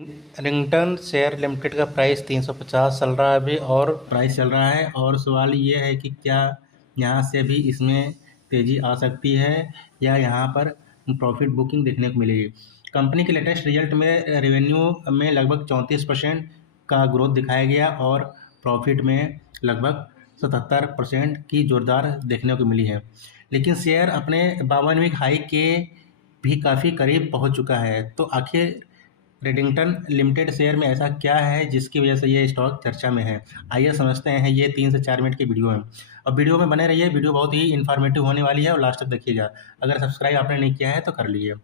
रिंगटन share limited का price 350 चल रहा है अभी और प्राइस चल रहा है। और सवाल ये है कि क्या यहाँ से भी इसमें तेज़ी आ सकती है या यहाँ पर प्रॉफिट बुकिंग देखने को मिलेगी। कंपनी के लेटेस्ट रिजल्ट में रेवेन्यू में लगभग 34% का ग्रोथ दिखाया गया और प्रॉफिट में लगभग 77% की जोरदार देखने को मिली है। लेकिन शेयर अपने 52वीं हाई के भी काफ़ी करीब पहुंच चुका है। तो आखिर रेडिंगटन लिमिटेड शेयर में ऐसा क्या है जिसकी वजह से ये स्टॉक चर्चा में है। आइए समझते हैं। ये 3 से 4 मिनट की वीडियो है और वीडियो में बने रहिए। वीडियो बहुत ही इन्फॉर्मेटिव होने वाली है और लास्ट तक देखिएगा। अगर सब्सक्राइब आपने नहीं किया है तो कर लीजिए।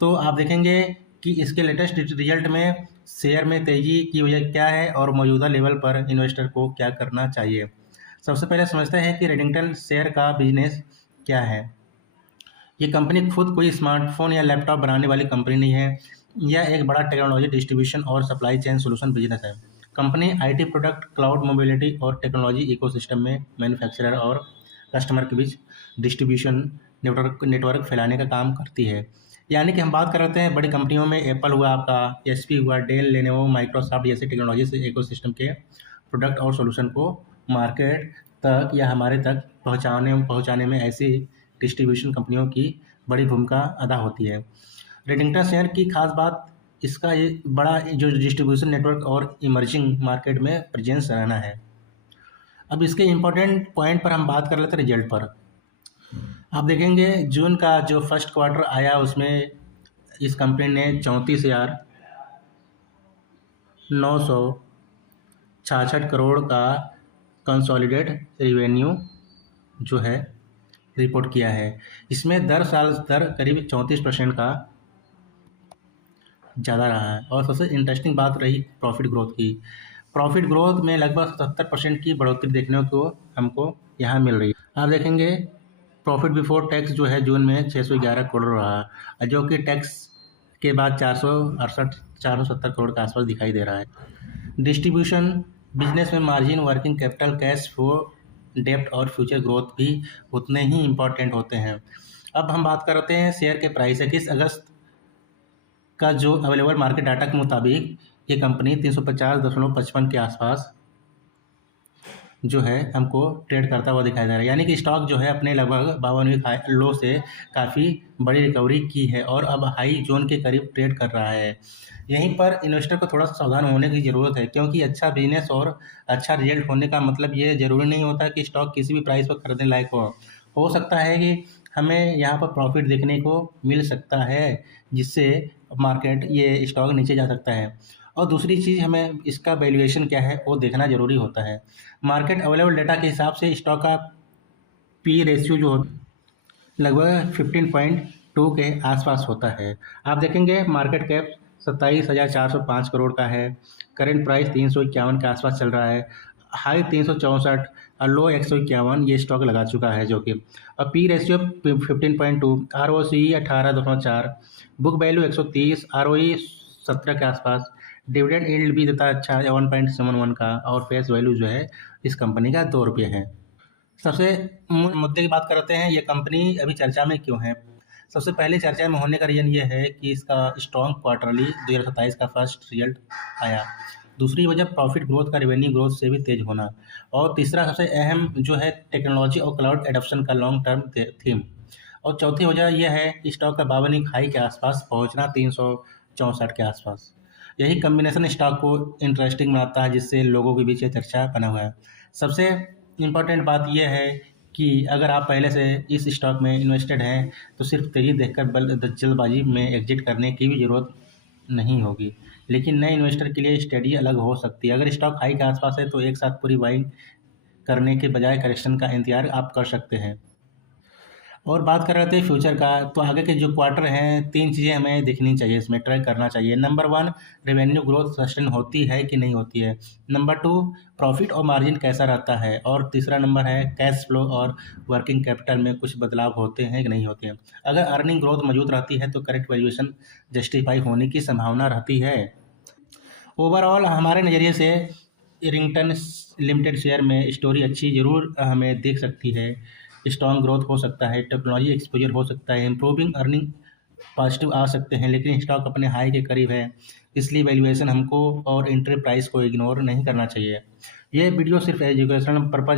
तो आप देखेंगे कि इसके लेटेस्ट रिजल्ट में शेयर में तेज़ी की वजह क्या है और मौजूदा लेवल पर इन्वेस्टर को क्या करना चाहिए। सबसे पहले समझते हैं कि रेडिंगटन शेयर का बिजनेस क्या है। ये कंपनी खुद कोई स्मार्टफोन या लैपटॉप बनाने वाली कंपनी नहीं है। यह एक बड़ा टेक्नोलॉजी डिस्ट्रीब्यूशन और सप्लाई चेन सॉल्यूशन बिजनेस है। Company IT product, cloud mobility और टेक्नोलॉजी इकोसिस्टम में मैन्युफैक्चरर और कस्टमर के बीच डिस्ट्रीब्यूशन नेटवर्क फैलाने का काम करती है। यानी कि हम बात कर रहे हैं बड़ी कंपनियों में एप्पल हुआ, आपका एचपी हुआ, डेल, लेनोवो, माइक्रोसॉफ्ट जैसे टेक्नोलॉजी से इकोसिस्टम के प्रोडक्ट और सॉल्यूशन को मार्केट तक या हमारे तक पहुंचाने में ऐसी डिस्ट्रीब्यूशन कंपनियों की बड़ी भूमिका अदा होती है। रेडिंगटन शेयर की खास बात इसका ये बड़ा जो डिस्ट्रीब्यूशन नेटवर्क और इमर्जिंग मार्केट में प्रेजेंस रहना है। अब इसके इम्पोर्टेंट पॉइंट पर हम बात कर लेते हैं रिजल्ट पर। आप देखेंगे जून का जो फर्स्ट क्वार्टर आया उसमें इस कंपनी ने 34,966 करोड़ का कंसोलिडेट रेवेन्यू जो है रिपोर्ट किया है। इसमें दर करीब 34% का ज़्यादा रहा है। और सबसे इंटरेस्टिंग बात रही प्रॉफिट ग्रोथ की। प्रॉफिट ग्रोथ में लगभग 77% की बढ़ोतरी देखने को हमको यहाँ मिल रही है। आप देखेंगे प्रॉफिट बिफोर टैक्स जो है जून में 611 करोड़ रहा, जो कि टैक्स के बाद 470 करोड़ के आसपास दिखाई दे रहा है। डिस्ट्रीब्यूशन बिजनेस में margin, working capital, cash flow, डेब्ट और फ्यूचर ग्रोथ भी उतने ही इम्पोर्टेंट होते हैं। अब हम बात करते हैं शेयर के प्राइस। 21 अगस्त का जो अवेलेबल मार्केट डाटा के मुताबिक ये कंपनी 350.55 के आसपास जो है हमको ट्रेड करता हुआ दिखाई दे रहा है। यानी कि स्टॉक जो है अपने लगभग 52वीं लो से काफ़ी बड़ी रिकवरी की है और अब हाई जोन के करीब ट्रेड कर रहा है। यहीं पर इन्वेस्टर को थोड़ा सा सावधान होने की ज़रूरत है, क्योंकि अच्छा बिजनेस और अच्छा रिजल्ट होने का मतलब ये ज़रूरी नहीं होता कि स्टॉक किसी भी प्राइस पर खरीदने लायक हो सकता है कि हमें यहाँ पर प्रॉफिट देखने को मिल सकता है जिससे मार्केट ये स्टॉक नीचे जा सकता है। और दूसरी चीज़ हमें इसका वैल्यूएशन क्या है वो देखना ज़रूरी होता है। मार्केट अवेलेबल डेटा के हिसाब से स्टॉक का पी रेशियो जो लगभग 15.2 के आसपास होता है। आप देखेंगे मार्केट कैप 27,405 करोड़ का है। करेंट प्राइस 351 के आसपास चल रहा है। हाई 364 और लो 151 ये स्टॉक लगा चुका है जो कि। और पी रेशियो 15.2, आर ओ सी 18.4, बुक वैल्यू 130, आर ओ ई 17 के आसपास, डिविडेंड यील्ड भी देता है अच्छा 1.71 का, और फेस वैल्यू जो है इस कंपनी का 2 रुपये है। सबसे मुद्दे की बात करते हैं, ये कंपनी अभी चर्चा में क्यों है। सबसे पहले चर्चा में होने का रीज़न ये है कि इसका स्ट्रॉन्ग क्वार्टरली 2027 का फर्स्ट रिजल्ट आया। दूसरी वजह प्रॉफिट ग्रोथ का रेवेन्यू ग्रोथ से भी तेज होना। और तीसरा सबसे अहम जो है टेक्नोलॉजी और क्लाउड एडॉप्शन का लॉन्ग टर्म थीम। और चौथी वजह यह है स्टॉक का 52वीं हाई के आसपास पहुंचना 364 के आसपास। यही कम्बिनेशन स्टॉक को इंटरेस्टिंग बनाता है जिससे लोगों के बीच ये चर्चा बना हुआ है। सबसे इम्पॉर्टेंट बात यह है कि अगर आप पहले से इस स्टॉक में इन्वेस्टेड हैं तो सिर्फ तेज़ी देखकर जल्दबाजी में एग्जिट करने की भी ज़रूरत नहीं होगी। लेकिन नए इन्वेस्टर के लिए स्ट्रेटजी अलग हो सकती है। अगर स्टॉक हाई के आसपास है तो एक साथ पूरी बाइंग करने के बजाय करेक्शन का इंतजार आप कर सकते हैं। और बात कर रहे थे फ्यूचर का, तो आगे के जो क्वार्टर हैं 3 चीज़ें हमें देखनी चाहिए, इसमें ट्रैक करना चाहिए। नंबर 1, रेवेन्यू ग्रोथ सस्टेन होती है कि नहीं होती है। नंबर 2, प्रॉफिट और मार्जिन कैसा रहता है। और तीसरा नंबर है कैश फ्लो और वर्किंग कैपिटल में कुछ बदलाव होते हैं कि नहीं होते हैं। अगर अर्निंग ग्रोथ मौजूद रहती है तो करेक्ट वैल्यूएशन जस्टिफाई होने की संभावना रहती है। ओवरऑल हमारे नज़रिए से रिंगटन लिमिटेड शेयर में स्टोरी अच्छी ज़रूर हमें दिख सकती है। स्ट्रॉन्ग ग्रोथ हो सकता है, टेक्नोलॉजी एक्सपोजर हो सकता है, इम्प्रूविंग अर्निंग पॉजिटिव आ सकते हैं, लेकिन स्टॉक अपने हाई के करीब है, इसलिए वैल्यूएशन हमको और एंट्री प्राइस को इग्नोर नहीं करना चाहिए। ये वीडियो सिर्फ एजुकेशनल पर्पज़